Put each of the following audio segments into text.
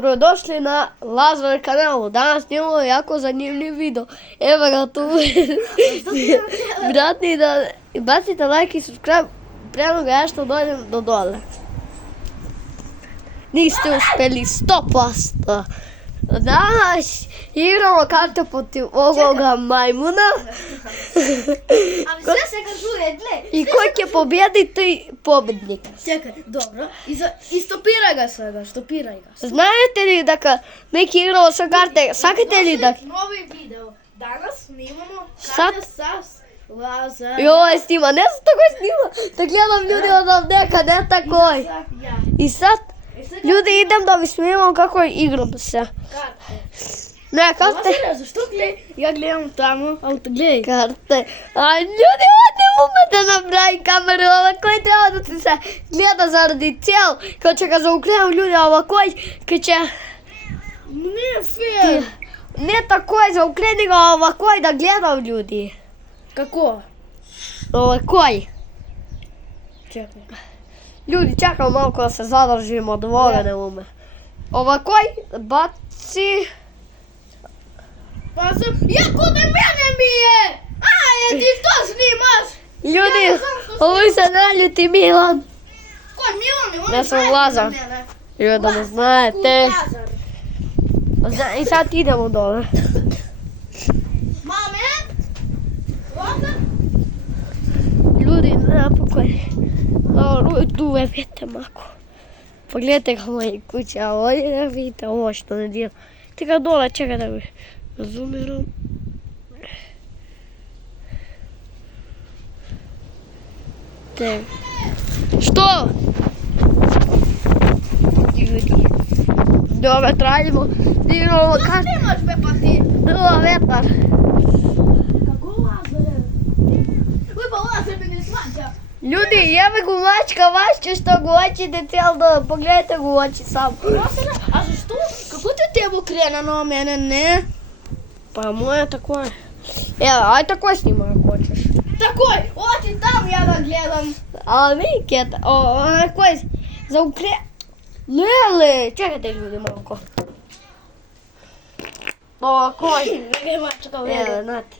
dobrodošli na Lazar kanalu. Danas snimamo jako zanimljiv video. Evo ga tu. Vratni da bacite like i subscribe prema ga ja što dođem do dole. Niste uspjeli 100%. Danas igramo karte protiv ovoga majmuna. Ali sve se kažuje, gle. I ko će pobjediti pobjednik. Čekaj, dobro. I stopiraj ga svega, stopiraj ga. Znate li da kad neki igramo sa karte, sakate li da... Novi video. Danas snimamo Sad? karte sa Lazar. Joj, snima, ne znam tako snima. Da gledam ljudi odavde kad ne takoj. Ja. I sad, ljudi idem da vi snimam kako igram se. Karte. Ne, karte. Lazar, zašto ja gledam tamo, ali gledaj. Karte. A ljudi, ovo ne ume da napravi kameru, ovako je treba da ti se gleda zaradi cijel. Kad će ga zaukrenem ljudi, ovako kad će... Ne, fair. Ne tako je, zaukreni ga ovako da gledam ljudi. Kako? Ovako. Čekaj. Ljudi, čekam malo da se zadržimo od ovoga ne ume. Ovako baci... Pa sam, ja kod mene mi je! A, ti to snimaš? Ljudi, ovo se naljuti Milan. Ko je Milan? On Ja sam Lazar. Ljudi, da ne znate. I sad idemo dole. Mame? Lazar? Ljudi, napokon. Ovo tu je vidite mako. Pogledajte ga moje kuće, a ovdje ne vidite ovo što ne dijem. Ti ga dole, čekaj da mi razumiram. Te. Što? Ljudi. Dobro, trajimo. Igramo Što karte. snimaš be pa ti? Ovo vetar. Kako Lazar? Uj, pa Lazar me ne svađa. Ljudi, jebe gu mačka, vaš će što gu hoćete cijel dan, pogledajte gu oči sam. Lazar, a zašto? Kako ti tebu krena na mene, ne? Pa moje tako je. Evo, aj tako snimaj ako hoćeš. Takoj, oči tam ja ga gledam. Ali mi keta, onako je za ukre... Lele, čekajte ljudi malko. Ovako je. Ne mačka Evo, nati.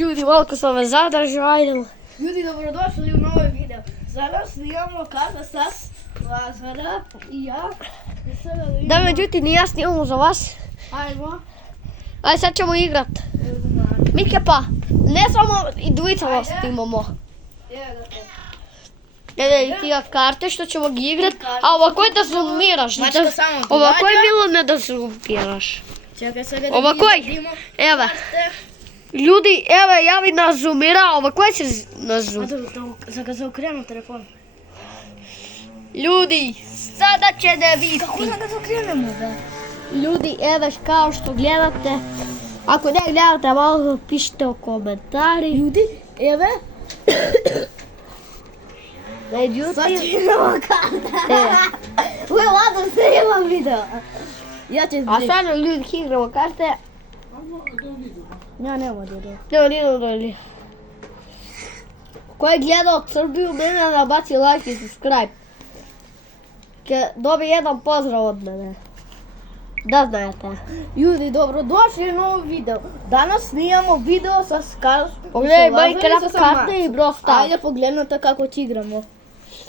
Ljudi, malko sam me zadržao, ajdemo. Ljudi, dobrodošli u novi video. Danas snimamo karte sa Lazara i ja. Da, međutim, ni ja snimamo za vas. Ajmo. Aj, sad ćemo igrat. Mike pa, ne samo i dvojica vas snimamo. I ti karte što ćemo ga igrat, a ovako je da zoomiraš. Mačka samo Ovako je događa. bilo ne da zoomiraš. Čekaj sad da Ovako je. vidimo. Evo, ljudi, evo ja bi nas zoomira, ovako je se nas zoom. Da ga zaokrenu telefon. Ljudi, sada će ne biti. Kako da ga zaokrenemo, be? Ljudi, evo kao što gledate. Ako ne gledate, malo pišite u komentari. Ljudi, evo. Sad Međutim, snimamo karte. Uj, ladno snimam video. Ja ću a stvarno ljudi igramo karte. Ja nema djedo. Ne, nije dojeli. Ko je gledao Srbiju, mene da baci like i subscribe. Dobi jedan pozdrav od mene. Da znate. Ljudi, dobrodošli u novi video. Danas snimamo video sa Pogledaj Minecraft karte i Brawl Stars. Ajde pogledajte kako će igramo.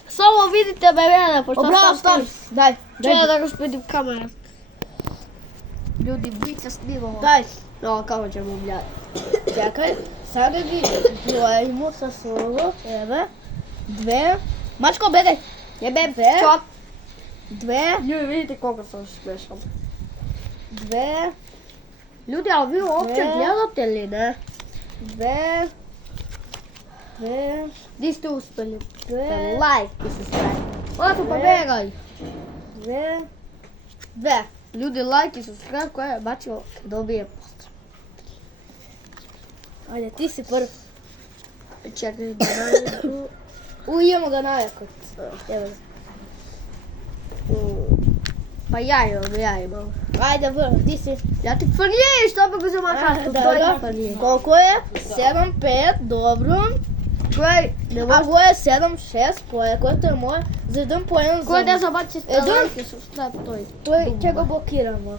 Samo vidite me mene, pošto Brawl Stars. Daj, Čekaj da ga spidim kamera. Ljudi, biće snimamo. daj. No, kako ćemo gledati. Čekaj, sada gi brojimo sa slovo. Evo. 2. Mačko, bedaj. Jebe, Dve. čop. 2. Ljudi, vidite koliko sam smešan. 2. Ljudi, ali vi uopće Dve. gledate li ne? 2. 2. Di ste uspjeli? 2. Like i subscribe. Ovo tu pobegaj. 2. 2. Ljudi, like i subscribe koja je bacio dobije pozdrav. Ajde, ti si prvi. Čekaj da nađu. Ujemo ga najako. Evo. Pa ja imam. Ajde, vrlo, ti si. Ja ti prvi, što bi uzela kartu? To je prvi. Koliko je? 7, 5, dobro. Koji? A ovo je 7, 6, koje to je moje? за един поен Кой да за... забачи Един. лайки, субскрайб той. Той ќе го блокираме.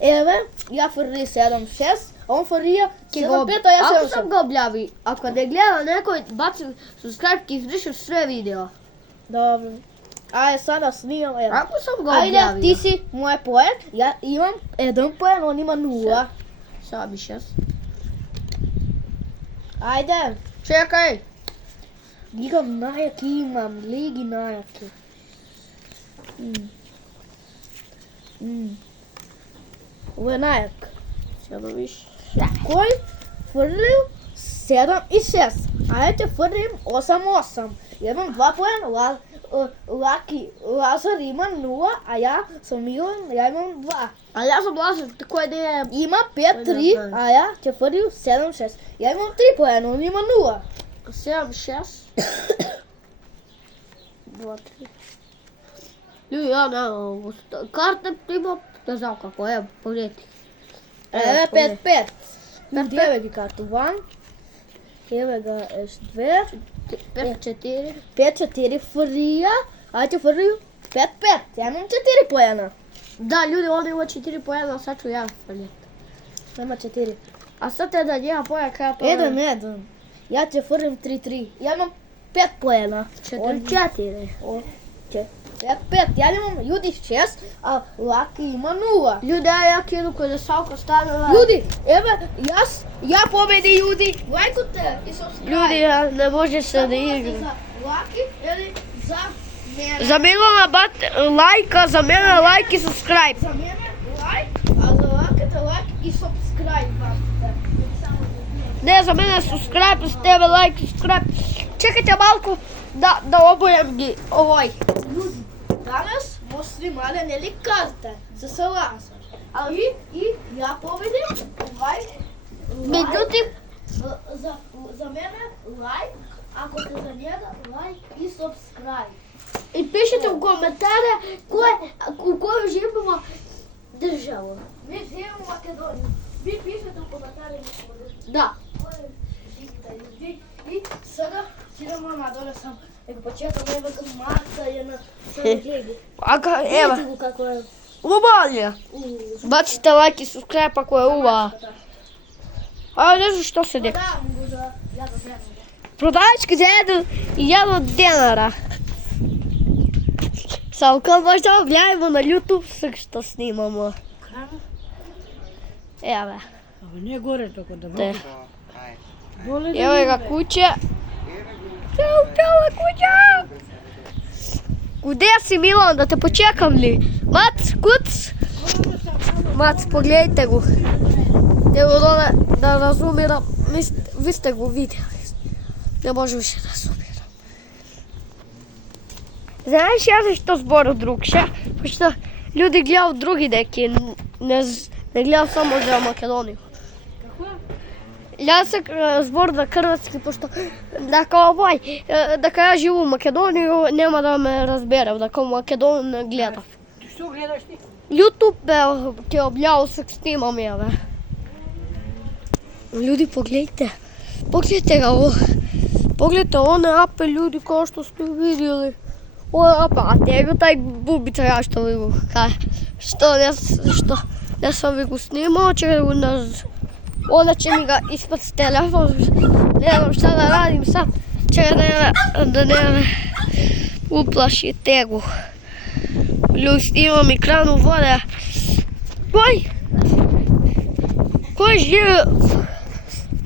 Еве, ја фрли 7-6, он фрлија Ке го 7-5, а ја Ако съм 7-6. го обляви, ако не гледа некой, баци субскрайб, ки избрише sve видео. Добро. Ајде sada снимаме. Ако съм го Ајде, обляви. ти си мој поен, ја имам еден поен, он има 0. Сега би 6. Ајде, Чекай. лига најаки имам, лиги најаки. Ово е најак. Сега да виж. Кој фрлил 7 и 6? Ајде ќе фрлим 8-8. Имам 2 поена, Лазар има 0, а ја сум Милан, ја имам 2. А аз съм Лазар, кой не е... Има 5-3, а ја ќе фрлил 7-6. Ја имам 3 поена, он има 0. 7, 6. 2, 3. Ljudi, ja ne, karte ima, ne znam kako, evo, pogledajte. Еве 5-5. Люди, еве ги картувам. Еве га S2. 5, 4. 5-4 фрлија, а ќе фрлил 5-5. Ја имам 4 поена. Да, ljudi, on ima 4 poena, sad ću ja faljeti. Нема 4. A sad te da njega poja kada to... 1-1. Ја ќе фрлим 3-3. Ја имам 5 поена. 4, 4. 5, ја имам Јуди 6, а Лаки има 0. Ljudi, ja kinu koji je Salko stavila... Јуди, еве, ја победи Јуди. Лајкате и subscribe. Ljudi, ja ne može se da igra. За Лаки или за мене? Za Milana bat lajka, za mene lajk i subscribe. За мене лайк, а за Лаките лайк и subscribe. Ne, za mene subscribe, za tebe lajk, subscribe. Čekajte malko da obojem gi ovoj. Ljudi, danas mo sнимали нели карта за Салазар. А и ја победим лайк. Međutim, За мене лайк, ако сте за njega лайк и subscribe. i pišite u komentare u kojoj živimo državu. Mi živimo u Makedoniji. Vi pišete u komentarima Da. koje živite ljudi. I sada idemo nadole sam. Nego početak evo kad Marta je na Sarajevi. Evo, Vidite го kako je. uvalje. Bacite lajk i subscribe ako je uva. A ne znam što se deka. Продавам го за 1000 евра. Prodavački za 1 dinara. Samo kad možda objavimo na YouTube sve što snimamo. Evo. Абе не горе тока да Te. Доле Evo je ga kuće. Čela kuća. Gdje si Milan, da te počekam li? Mac, kuc. Mac, pogledajte go. Evo dole da razumiram. Vi ste go vidjeli. Ne može više da razumiram. Знаєш, я защо збору друг ще? Просто люди глядав другі деякі, не глядав само за Македонію. Я се збор на Hrvatski, pošto дека я живу в Македонiju, нема да ме разбере, дека Македонiju не гледав. Што гледаш ти? YouTube ќе објавил се снимам ја, бе. Ljudi, pogledajte. Pogledajte ga ovo. Pogledajte one ape, ljudi, kao što ste vidjeli. Ove ape, a tega taj bubica ja što vi go, što ne sam vi go snimao, će ga onda će mi ga ispad s telefon, ne znam šta da radim sad, će da ne uplaši tegu. Ljudi, snimam i kranu vode.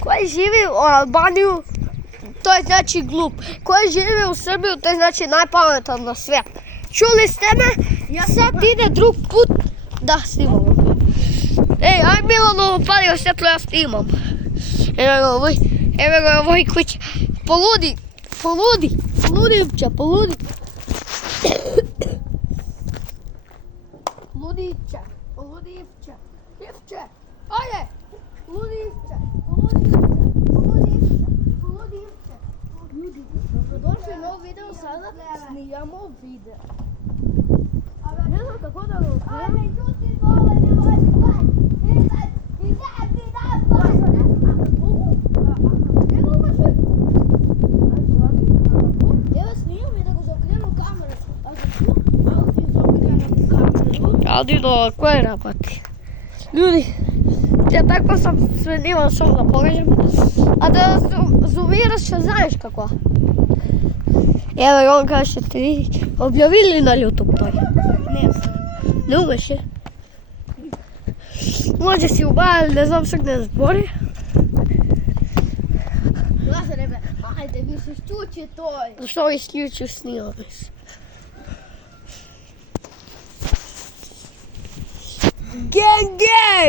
Koji živi u Albaniju, to je znači glup. Koji živi u Srbiju, to je znači najpametan na svijet. Čuli ste me? Sad ide drug put da snimamo. Ej, aj Milano, upalio svjetlo, ja snimam. Evo ga ovoj kući. Poludi. Poludi, Ivče. Ivče, ajde. Poludi Ivče. Ljudi, dobrodošli na ovo video, sada snijamo video. Ne znam kako da ga ukrenem. Evo snimam i da ga zaokrenem kameru. A Aldino, ko je napati? Ljudi, ja tako sam sve nimam šok da pogađam. A da zoomiraš, znaš kako? Evo, on kaže što ste vi objavili na YouTube toj. Ne umeš je? Može si ubaviti, ne znam što ne zbori. Lazareve, ajde, vi se štuće toj. Što isključio snimam. Gang, gang!